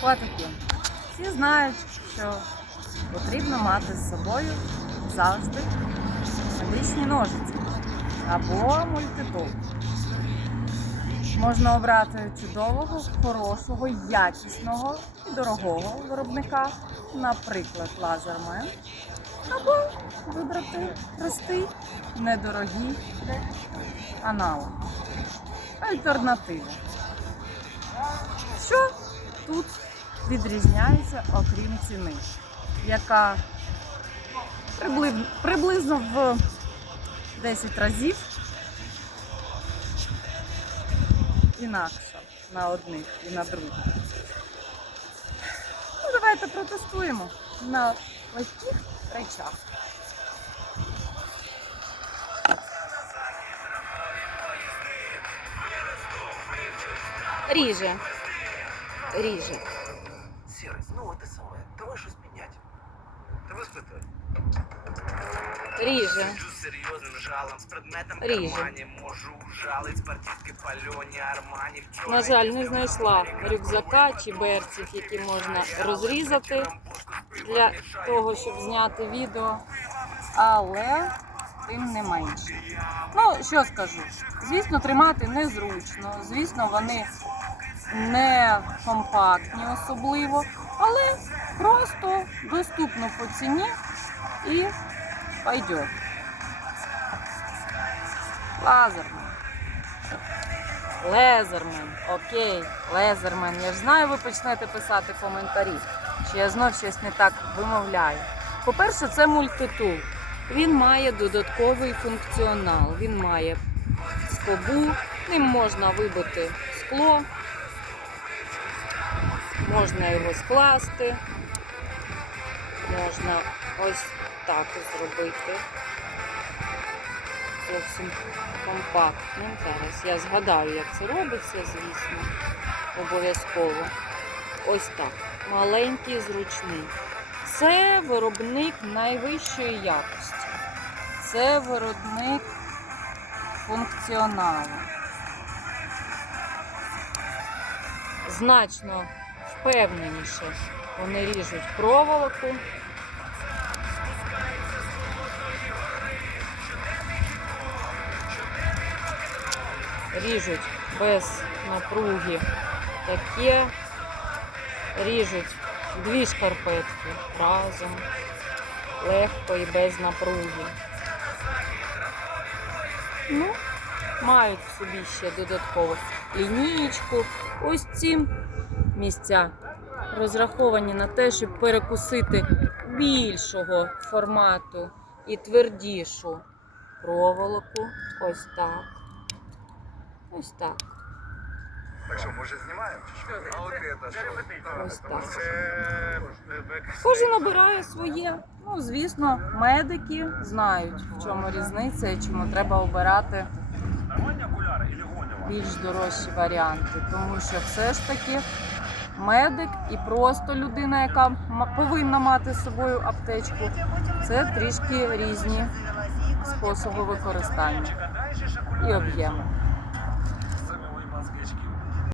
Котики. Всі знають, що потрібно мати з собою завжди медичні ножиці або мультитул. Можна обрати чудового, хорошого, якісного і дорогого виробника, наприклад, лазермен, або вибрати простий, недорогий аналог. Альтернатива. Що тут відрізняється, окрім ціни, яка приблизно, в 10 разів інакша на одних і на других. Ну, давайте протестуємо на легких речах. Ріже. Ріже. Сірий, знову те саме. Давай щось підняти. Ти виспити? Ріже. Сиджу серйозним жалом, з предметом Ріже. кармані. Можу жалить спортивки пальоні, армані. Вчора На жаль, не знайшла рюкзака чи берців, які можна розрізати для того, щоб зняти відео. але тим не менше. Ну, що скажу? Звісно, тримати незручно, звісно, вони не компактні особливо, але просто доступно по ціні і пойдет. Лазермен. Лезермен, окей, лезермен. Я ж знаю, ви почнете писати коментарі, що я знов щось не так вимовляю. По-перше, це мультитул. Він має додатковий функціонал. Він має скобу, ним можна вибити скло, можна його скласти, можна ось так зробити. Зовсім компактним. Зараз я згадаю, як це робиться, звісно, обов'язково. Ось так. Маленький, зручний. Це виробник найвищої якості. Це виробник функціоналу. значно впевненіше. Вони ріжуть проволоку. Ріжуть без напруги. Таке ріжуть дві шкарпетки разом, легко і без напруги. Ну, мають собі ще додатково лінійку. Ось ці місця розраховані на те, щоб перекусити більшого формату і твердішу проволоку. Ось так. Ось так. Так що, може, знімаємо? А от це що? Ось так. Це... Кожен обирає своє. Ну, звісно, медики знають, в чому різниця і чому треба обирати більш дорожчі варіанти. Тому що все ж таки медик і просто людина, яка повинна мати з собою аптечку, це трішки різні способи використання і об'єми.